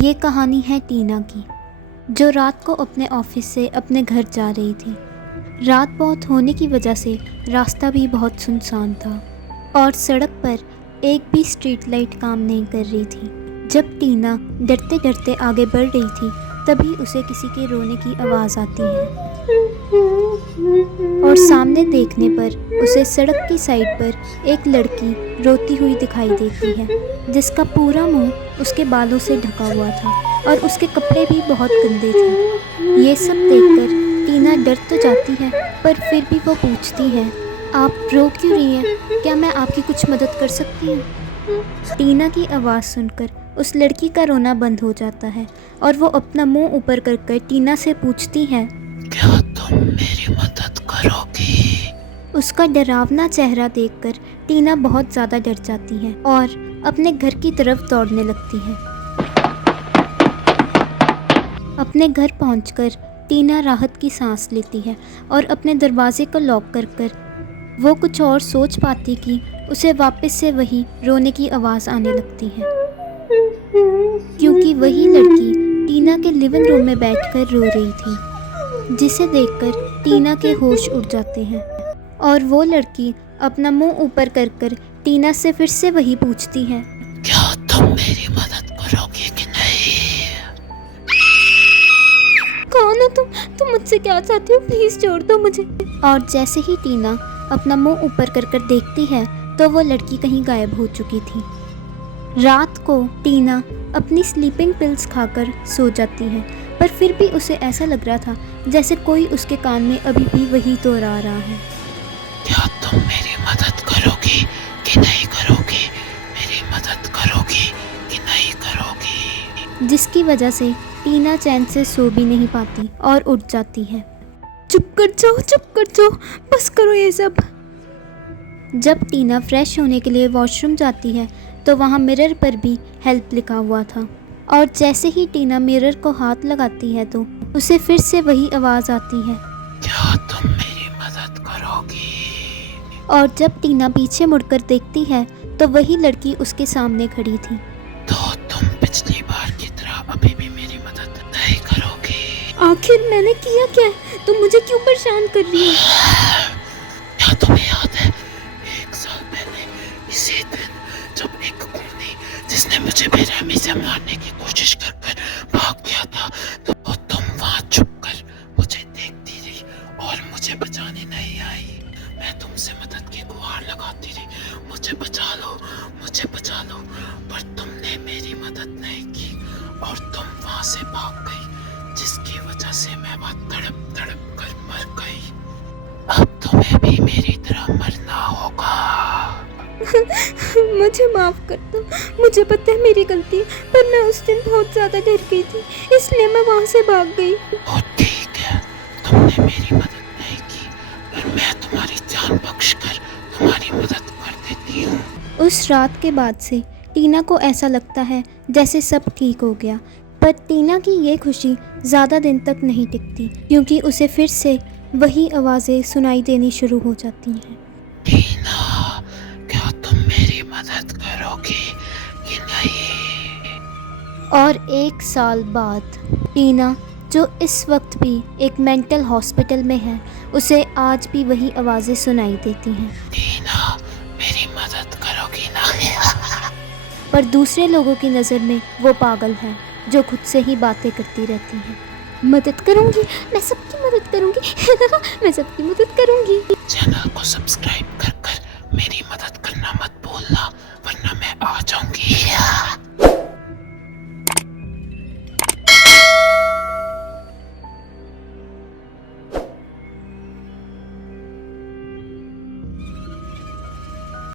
ये कहानी है टीना की, जो रात को अपने ऑफिस से अपने घर जा रही थी। रात बहुत होने की वजह से रास्ता भी बहुत सुनसान था और सड़क पर एक भी स्ट्रीट लाइट काम नहीं कर रही थी। जब टीना डरते डरते आगे बढ़ रही थी, तभी उसे किसी के रोने की आवाज़ आती है और सामने देखने पर उसे सड़क की साइड पर एक लड़की रोती हुई दिखाई देती है, जिसका पूरा मुंह उसके बालों से ढका हुआ था और उसके कपड़े भी बहुत गंदे थे। ये सब देखकर टीना डर तो जाती है, पर फिर भी वो पूछती है, आप रो क्यों रही हैं? क्या मैं आपकी कुछ मदद कर सकती हूँ? टीना की आवाज़ सुनकर उस लड़की का रोना बंद हो जाता है और वो अपना मुंह ऊपर कर टीना से पूछती है, क्या तुम मेरी मदद करोगी? उसका डरावना चेहरा देखकर टीना बहुत ज़्यादा डर जाती है और अपने घर की तरफ दौड़ने लगती है। अपने घर पहुंचकर टीना राहत की सांस लेती है और अपने दरवाजे को लॉक कर वो कुछ और सोच पाती कि उसे वापस से वही रोने की आवाज़ आने लगती है, क्योंकि वही लड़की टीना के लिविंग रूम में बैठकर रो रही थी, जिसे देखकर टीना के होश उड़ जाते हैं और वो लड़की अपना मुंह ऊपर कर टीना से फिर से वही पूछती है, क्या तुम मेरी मदद करोगी कि नहीं? कौन हो तुम मुझसे क्या चाहती हो? प्लीज छोड़ दो मुझे। और जैसे ही टीना अपना मुंह ऊपर कर देखती है तो वो लड़की कहीं गायब हो चुकी थी। रात को टीना अपनी स्लीपिंग पिल्स खाकर सो जाती है, पर फिर भी उसे ऐसा लग रहा था जैसे कोई उसके कान में अभी भी वही दोहरा रहा है, क्या तुम मेरी मदद करोगी कि नहीं करोगी? मेरी मदद करोगी कि नहीं करोगी? जिसकी वजह से टीना चैन से सो भी नहीं पाती और उठ जाती है। चुप कर जाओ, बस करो ये सब। जब टीना फ्रेश होने के लिए वॉशरूम जाती है तो वहाँ मिरर पर भी हेल्प लिखा हुआ था, और जैसे ही टीना मिरर को हाथ लगाती है तो उसे फिर से वही आवाज़ आती है, क्या तुम मेरी मदद करोगी? और जब टीना पीछे मुड़कर देखती है तो वही लड़की उसके सामने खड़ी थी। तो तुम पिछली बार की तरह अभी भी मेरी मदद नहीं करोगी? आखिर मैंने किया क्या है? तुम मुझे क्यों परेशान कर रही हो? क्या तुम्हें याद है 1 साल पहले इसी दिन जब एक खूनी जिसने मुझे बेरहमी से मारने की कोशिश कर भाग गया था, तो तुम वहां छुपकर मुझे देखती रही और मुझे बचाने नहीं आई। मैं तुमसे मदद की गुहार लगाती रही, मुझे बचा लो, पर तुमने मेरी मदद नहीं की और तुम वहां से भाग गई, जिसकी वजह से मैं वहां तड़प कर मर गई। अब तुम्हें भी मेरी तरह मरना होगा। मुझे माफ कर दो, मुझे पता है मेरी गलती है, पर मैं उस दिन बहुत ज़्यादा डर गई थी, इसलिए मैं वहाँ से भाग गई। और ठीक है, तुमने मेरी मदद नहीं की, पर मैं तुम्हारी जान बख्श कर तुम्हारी मदद कर देती हूँ। उस रात के बाद से टीना को ऐसा लगता है जैसे सब ठीक हो गया, पर टीना की ये खुशी ज़्यादा दिन तक नहीं टिकती, क्योंकि उसे फिर से वही आवाज़ें सुनाई देनी शुरू हो जाती हैं। टीना, क्या तुम मेरी मदद करोगी कि नहीं? और 1 साल बाद टीना, जो इस वक्त भी एक मेंटल हॉस्पिटल में है, उसे आज भी वही आवाज़ें सुनाई देती हैं। टीना, मेरी मदद करोगी ना? पर दूसरे लोगों की नज़र में वो पागल है, जो खुद से ही बातें करती रहती है। मदद करूंगी, मैं सबकी मदद करूंगी मैं सबकी मदद करूंगी। चैनल को सब्सक्राइब कर